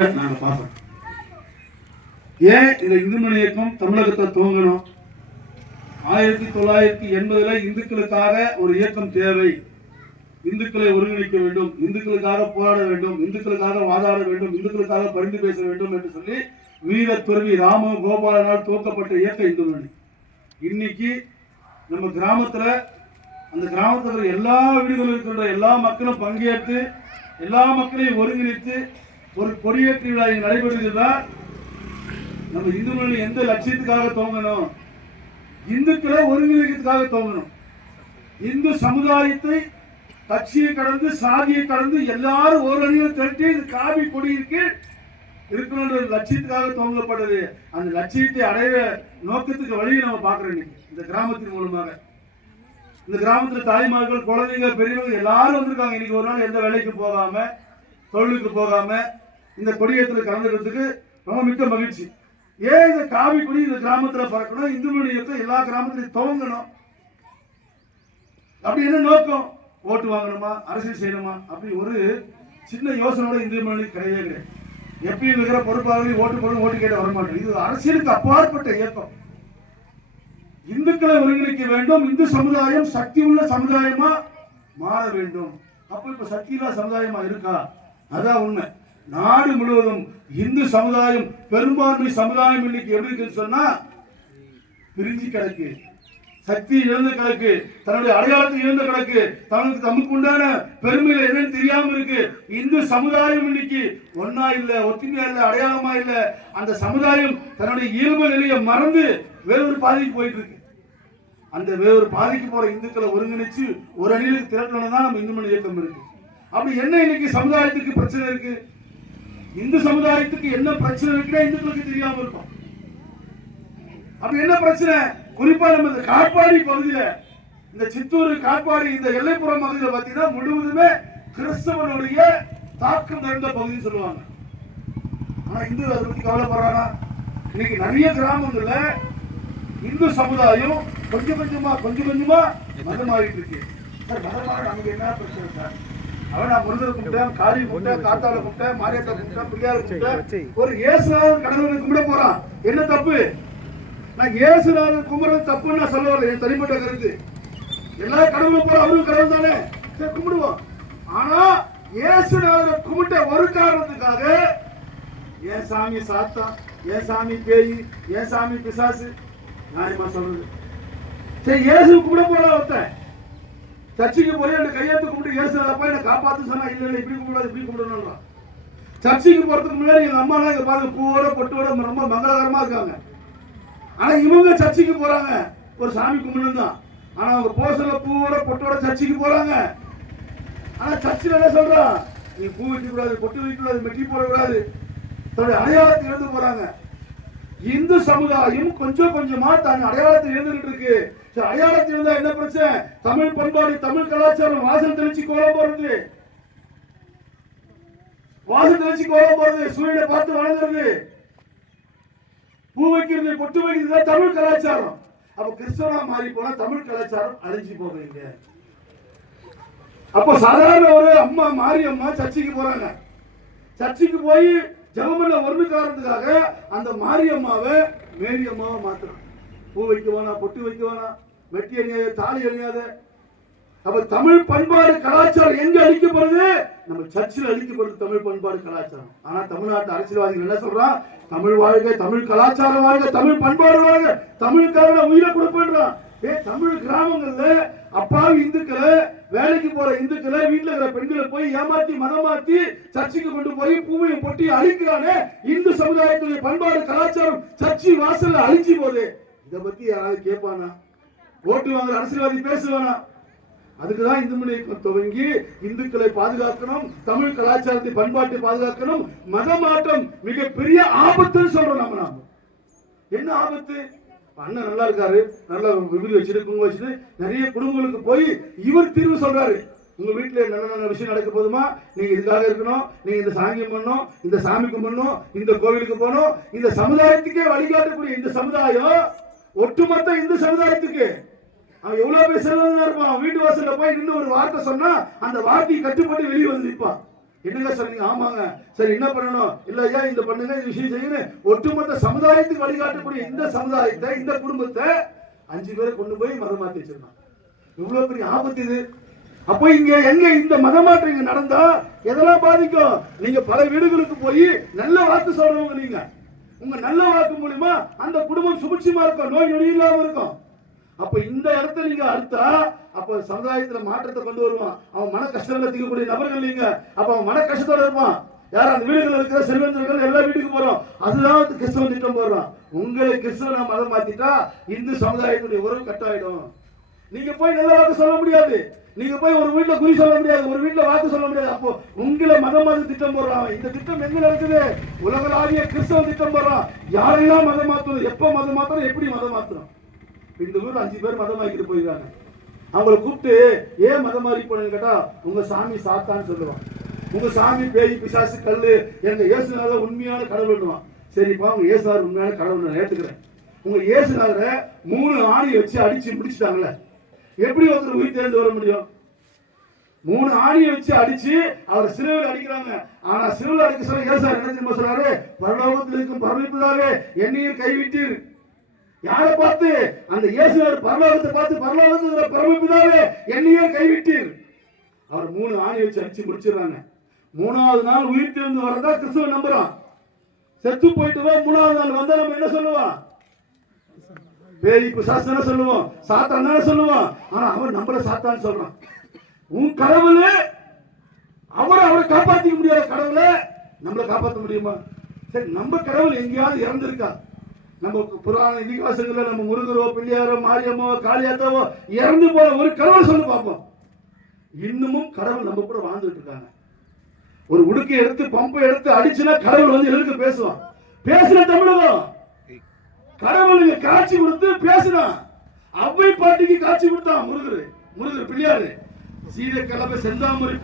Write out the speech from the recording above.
நாங்க பார்ப்போம். ஏன் இந்த இந்து மணி இயக்கம் தமிழகத்தை துவங்கணும்? 1980 இந்துக்களுக்காக ஒரு இயக்கம் தேவை, இந்துக்களை ஒருங்கிணைக்க வேண்டும், இந்துக்களுக்காக போராட வேண்டும், இந்துக்களுக்காக வாதாட வேண்டும், இந்துக்களுக்காக பரிந்து பேச வேண்டும் என்று சொல்லி வீர துறவி ராம கோபாலனால் துவக்கப்பட்ட இயக்கம் இந்து மணி. இன்னைக்கு நம்ம கிராமத்துல, அந்த கிராமத்தில் எல்லா வீடுகளில் இருக்கின்ற எல்லா மக்களும் பங்கேற்று எல்லா மக்களையும் ஒருங்கிணைத்து ஒரு கொடியேற்று விழா நடைபெறுகிறதா? நம்ம இந்து மணி எந்த லட்சியத்துக்காக துவங்கணும்? இந்துக்களை ஒருங்கிணைக்கிறதுக்காக துவங்கணும். இந்து சமுதாயத்தை கட்சியை கடந்து சாதியை கடந்து எல்லாரும் ஒரு அணியில் திரட்டி காவி கொடியிற்கு இருக்கிற லட்சியத்துக்காக துவங்கப்பட்டது. அந்த லட்சியத்தை அடைய நோக்கத்துக்கு வழியை நம்ம பார்க்கிறோம். இந்த கிராமத்தின் மூலமாக இந்த கிராமத்தில் தாய்மார்கள், குழந்தைங்க, பெரியவங்க எல்லாரும் வந்திருக்காங்க. இன்னைக்கு ஒரு நாள் எந்த வேலைக்கு போகாம, தொழிலுக்கு போகாம இந்த கொடியேற்றத்தில் கலந்துக்கிறதுக்கு ரொம்ப மிக்க மகிழ்ச்சி. ஏன் இந்த காவி கொடி இந்த கிராமத்தில் பறக்கணும்? இந்து மணி இயக்கம் எல்லா கிராமத்திலையும் துவங்கணும். அப்படி என்ன நோக்கம்? ஓட்டு வாங்கணுமா, அரசியல் செய்யணுமா? அப்படி ஒரு சின்ன யோசனையோட இந்து மணி கிடையவே கிடையாது. எப்பயும் இருக்கிற பொறுப்பாளர்கள் ஓட்டு போடும், ஓட்டு கேட்டு வரமாட்டோம். இது அரசியலுக்கு அப்பாற்பட்ட இயக்கம். இந்துக்களை ஒருங்கிணைக்க வேண்டும், இந்து சமுதாயம் சக்தி உள்ள சமுதாயமா மாற வேண்டும். அப்ப இப்ப சக்தியில்லா சமுதாயமா இருக்கா? அதான் உண்மை. நாடு முழுவதும் இந்து சமுதாயம் பெரும்பான்மை சமுதாயம் இன்னைக்கு எப்படி இருக்குன்னு சொன்னா பிரிஞ்சு கிடக்கு, சக்தி இழந்த கிடக்கு, தன்னுடைய அடையாளத்தை இழந்த கிடக்கு, தமக்கு உண்டான பெருமையில என்னன்னு தெரியாம இருக்கு. இந்து சமுதாயம் இன்னைக்கு ஒன்னா இல்ல, ஒத்துமையா இல்ல, அடையாளமா இல்ல. அந்த சமுதாயம் தன்னுடைய இயல்பு நிலையை மறந்து வேறொரு பாதைக்கு போயிட்டு இருக்கு. அந்த வேறொரு பாதைக்கு போற இந்துக்களை ஒருங்கிணைச்சு ஒரு அணியில் திரட்டணும் தான் நம்ம இந்து மணி இயக்கம் இருக்கு. அப்படி என்ன இன்னைக்கு சமுதாயத்துக்கு பிரச்சனை இருக்கு? இந்து சமுதாயத்துக்கு என்ன பிரச்சனை இருக்குன்னா இந்துக்களுக்கு தெரியாம இருக்கும். அப்படி என்ன பிரச்சனை? குறிப்பா நம்ம இந்த காட்பாடி பகுதியில, இந்த சித்தூர் காட்பாடி இந்த எல்லைப்புறம் பகுதியில பாத்தீங்கன்னா முழுவதுமே கிறிஸ்தவனுடைய தாக்கம் நிறைந்த பகுதி சொல்லுவாங்க. ஆனா இந்து அதை பத்தி கவலைப்படுறானா? இன்னைக்கு நிறைய கிராமங்கள்ல இந்து சமுதாயம் கொஞ்சம் கொஞ்சமா மதம் மாறிட்டு இருக்கு. சார் மதம் மாற நமக்கு என்ன பிரச்சனை சார்? அவன் நான் முருகரை கும்பிட்டேன், காளி கும்பிட்டேன், காத்தால கும்பிட்டேன், மாரியத்தை கும்பிட்டேன், பிள்ளையார கும்பிட்டேன், ஒரு இயேசுநாதன் கடவுளை கும்பிட போறான். என்ன தப்பு? நான் இயேசுநாதன் கும்பிடுறது தப்புன்னு நான் சொல்ல வரல, என் தனிப்பட்ட கருத்து. எல்லா கடவுளும் போற அவரும் கடவுள் தானே, கும்பிடுவோம். ஆனா இயேசுநாதனை கும்பிட்ட ஒரு காரணத்துக்காக என் சாமி சாத்தா, என் சாமி பேய், என் சாமி பிசாசு, நியாயமா சொல்றது? சரி, இயேசு கும்பிட போற ஒருத்தன் சர்ச்சைக்கு போய் அந்த கையெழுத்து கும்பிட்டு இயேசுப்பா என்ன காப்பாத்து சொன்னா, இல்ல இப்படி கும்பிடாது இப்படி கும்பிடணும். சர்ச்சைக்கு போறதுக்கு முன்னாடி எங்க அம்மா எல்லாம் இங்க பாருங்க பூவோட பொட்டோட ரொம்ப மங்களகரமா இருக்காங்க. ஆனா இவங்க சர்ச்சைக்கு போறாங்க ஒரு சாமி கும்பிடணும் தான். ஆனா அவங்க போசல பூவோட பொட்டோட சர்ச்சைக்கு போறாங்க. ஆனா சர்ச்சில் என்ன சொல்றான்? நீ பூ வைக்க கூடாது, பொட்டு வைக்க கூடாது, மெட்டி போடக்கூடாது, தன்னுடைய அடையாளத்தை இழந்து போறாங்க. இந்து சமுதாயம் கொஞ்சம் கொஞ்சமா தன் அடையாளத்தை இழந்துகிட்டு இருக்கு. அடையாளத்தில் இருந்தா என்ன பிரச்சனை? தமிழ் பண்பாடு, தமிழ் கலாச்சாரம் வாசல் தெளிச்சு கோலம் போறது, வாசல் தெளிச்சு கோலம் போறது, சூரியனை பார்த்து வளர்ந்துருது, பூ வைக்கிறது, பொட்டு வைக்கிறது தமிழ் கலாச்சாரம். அப்ப கிறிஸ்தவனா மாறி போனா தமிழ் கலாச்சாரம் அழிஞ்சு போகிறீங்க. அப்ப சாதாரண ஒரு அம்மா மாரியம்மா சர்ச்சைக்கு போறாங்க. சர்ச்சைக்கு போய் ஜெபம் பண்ண ஒரு காரணத்துக்காக அந்த மாரியம்மாவை மேரியம்மாவை மாத்துறான். பூ வைக்க வேணாம், பொட்டு வைக்க வேணாம், வெட்டி அணியாத, தாலி அணியாத. அப்ப தமிழ் பண்பாடு கலாச்சாரம் எங்க அழிக்கப்படுது? நம்ம சர்ச்சில் அழிக்கப்படுது தமிழ் பண்பாடு கலாச்சாரம். ஆனா தமிழ்நாட்டு அரசியல்வாதிகள் என்ன சொல்றான்? தமிழ் வாழ்க, தமிழ் கலாச்சாரம் வாழ்க, தமிழ் பண்பாடு வாழ்க, தமிழுக்காக உயிரை கொடுப்பேன்றான். தமிழ் கிராமங்கள்ல அப்பாவி இந்துக்களை, வேலைக்கு போற இந்துக்களை, வீட்டுல இருக்கிற பெண்களை போய் ஏமாத்தி மதம் மாத்தி சர்ச்சைக்கு கொண்டு போய் பூவையும் பொட்டி அழிக்கிறானே. இந்து சமுதாயத்துடைய பண்பாடு கலாச்சாரம் சர்ச்சை வாசல்ல அழிஞ்சு போகுது. இதை பத்தி யாராவது கேட்பானா? ஓட்டு வாங்குற அரசியல்வாதி பேசுவானா? அதுக்குதான் இந்து மணி இயக்கம் துவங்கி இந்துக்களை பாதுகாக்கணும், தமிழ் கலாச்சாரத்தை பண்பாட்டை பாதுகாக்கணும். மத மாற்றம் மிகப்பெரிய ஆபத்துன்னு சொல்றோம். நாம என்ன ஆபத்து? அண்ணன் நல்லா இருக்காரு, நல்லா விபதி வச்சுட்டு குங்குமம் வச்சுட்டு நிறைய குடும்பங்களுக்கு போய் இவர் தீர்வு சொல்றாரு. உங்க வீட்டுல நல்ல நல்ல விஷயம் நடக்க போதுமா, நீங்க இதுக்காக இருக்கணும், நீங்க இந்த சாங்கியம் பண்ணணும், இந்த சாமி கும்பிடணும், இந்த கோவிலுக்கு போகணும். இந்த சமுதாயத்துக்கே வழிகாட்டக்கூடிய இந்த சமுதாயம் ஒட்டுமொத்த இந்து சமுதாயத்துக்கு அவன் எவ்வளவு பேர் செல்வந்தா இருப்பான். வீட்டு வாசல்ல போய் நின்று ஒரு வார்த்தை சொன்னா அந்த வார்த்தையை கட்டுப்பட்டு வெளியே வந்து நிற்பான். என்னங்க சொல்றீங்க? ஆமாங்க. சரி, என்ன பண்ணணும்? இல்லையா இந்த பண்ணுங்க, இந்த விஷயம் செய்யணும். ஒட்டுமொத்த சமுதாயத்துக்கு வழிகாட்டக்கூடிய இந்த சமுதாயத்தை, இந்த குடும்பத்தை 5 பேரை கொண்டு போய் மதம் மாத்தி வச்சிருக்கான். எவ்வளவு பெரிய ஆபத்து இது! அப்போ இங்க எங்க இந்த மதமாற்றம் இங்க நடந்தா எதெல்லாம் பாதிக்கும்? நீங்க பல வீடுகளுக்கு போய் நல்ல வாக்கு சொல்றவங்க, நீங்க உங்க நல்ல வாக்கு மூலமா அந்த குடும்பம் சுபிட்சமா இருக்கும், நோய் நொடி இல்லாம இருக்கும். அப்ப இந்த இடத்த நீங்க அறுத்தா அப்ப சமுதாயத்துல மாற்றத்தை கொண்டு வருவான். அவன் மன கஷ்டங்களை தீர்க்கக்கூடிய நபர்கள் நீங்க. அப்ப அவன் மன கஷ்டத்தோட இருப்பான். யாரும் அந்த வீடுகள் இருக்கிற செல்வந்தர்கள் எல்லா வீட்டுக்கு போறோம், அதுதான் கிறிஸ்தவ திட்டம் போடுறான். உங்களை கிறிஸ்தவ மதம் மாத்திட்டா இந்து சமுதாயத்துடைய உறவு கட்டாயிடும். நீங்க போய் நல்ல வாக்கு சொல்ல முடியாது, நீங்க போய் ஒரு வீட்டுல குறி சொல்ல முடியாது, ஒரு வீட்டுல வாக்கு சொல்ல முடியாது. அப்போ உங்களை மதம் மாத்த திட்டம் போடுறான். இந்த திட்டம் எங்க இருக்குது? உலகளாவிய கிறிஸ்தவ திட்டம் போடுறான். யாரெல்லாம் மதம் மாத்தணும், எப்ப மதம் மாத்தணும், எப்படி மதம் மாத்தணும். இந்த ஊர்ல 5 பேர் மதம் மாக்கிட்டு போயிருக்காங்க. அவங்களை கூப்பிட்டு ஏன் மதம் மாறி போனேன்னு கேட்டா, உங்க சாமி சாத்தான்னு சொல்லுவான், உங்க சாமி பேய் பிசாசு கல்லு, எங்க இயேசுநாதர் உண்மையான கடவுள்னுவான். சரிப்பா, உங்க இயேசுநாதர் உண்மையான கடவுள் நான் ஏத்துக்கிறேன். உங்க இயேசுநாதரை 3 ஆணி வச்சு அடிச்சு முடிச்சுட்டாங்களே, எப்படி ஒருத்தர் உயிர் தேர்ந்து வர முடியும்? 3 ஆணியை வச்சு அடிச்சு அவரை சிலுவையில் அடிக்கிறாங்க. ஆனா சிலுவையில் அடிக்க சொல்ல இயேசுநாதர் என்ன தெரியுமா சொல்றாரு? பரலோகத்தில் இருக்கும் பரமபிதாவே என்னையும் கைவிட்டீர். யாரை பார்த்து? அந்த இயேசுநாதர் பரலோகத்தை பார்த்து, பரலோகத்தில் பரமபிதாவே என்னையும் கைவிட்டீர். அவர் 3 ஆணி வச்சு அடிச்சு முடிச்சிடறாங்க. 3வது நாள் உயிர் தேர்ந்து வரதா கிறிஸ்துவ நம்புறான். செத்து போயிட்டு 3வது நாள் வந்தா நம்ம என்ன சொல்லுவான்? பேய் பிசாசு தானே சொல்லுவோம், சாத்தான் தானே சொல்லுவோம். ஆனா அவன் நம்மள சாத்தான் சொல்றான். உன் கடவுள் அவரை காப்பாற்றிக்க முடியாத கடவுளை நம்மளை காப்பாற்ற முடியுமா? சரி, நம்ம கடவுள் எங்கேயாவது இறந்திருக்கா? நம்ம புராண இதிகாசங்கள்ல நம்ம முருகரோ, பிள்ளையாரோ, மாரியம்மோ, காளியாத்தாவோ இறந்து போற ஒரு கடவுள் சொல்லி பார்ப்போம். இன்னமும் கடவுள் நம்ம கூட வாழ்ந்துட்டு இருக்காங்க. ஒரு உடுக்கை எடுத்து பம்பை எடுத்து அடிச்சுனா கடவுள் வந்து எழுக்க பேசுவான். பேசுற தமிழகம் கடவுளுக்கு காட்சி கொடுத்து பேசினான். அவ்வை பாட்டிக்கு காட்சி கொடுத்தான் முருகர் பிள்ளையாரு. சீத கலவை செந்தாமரை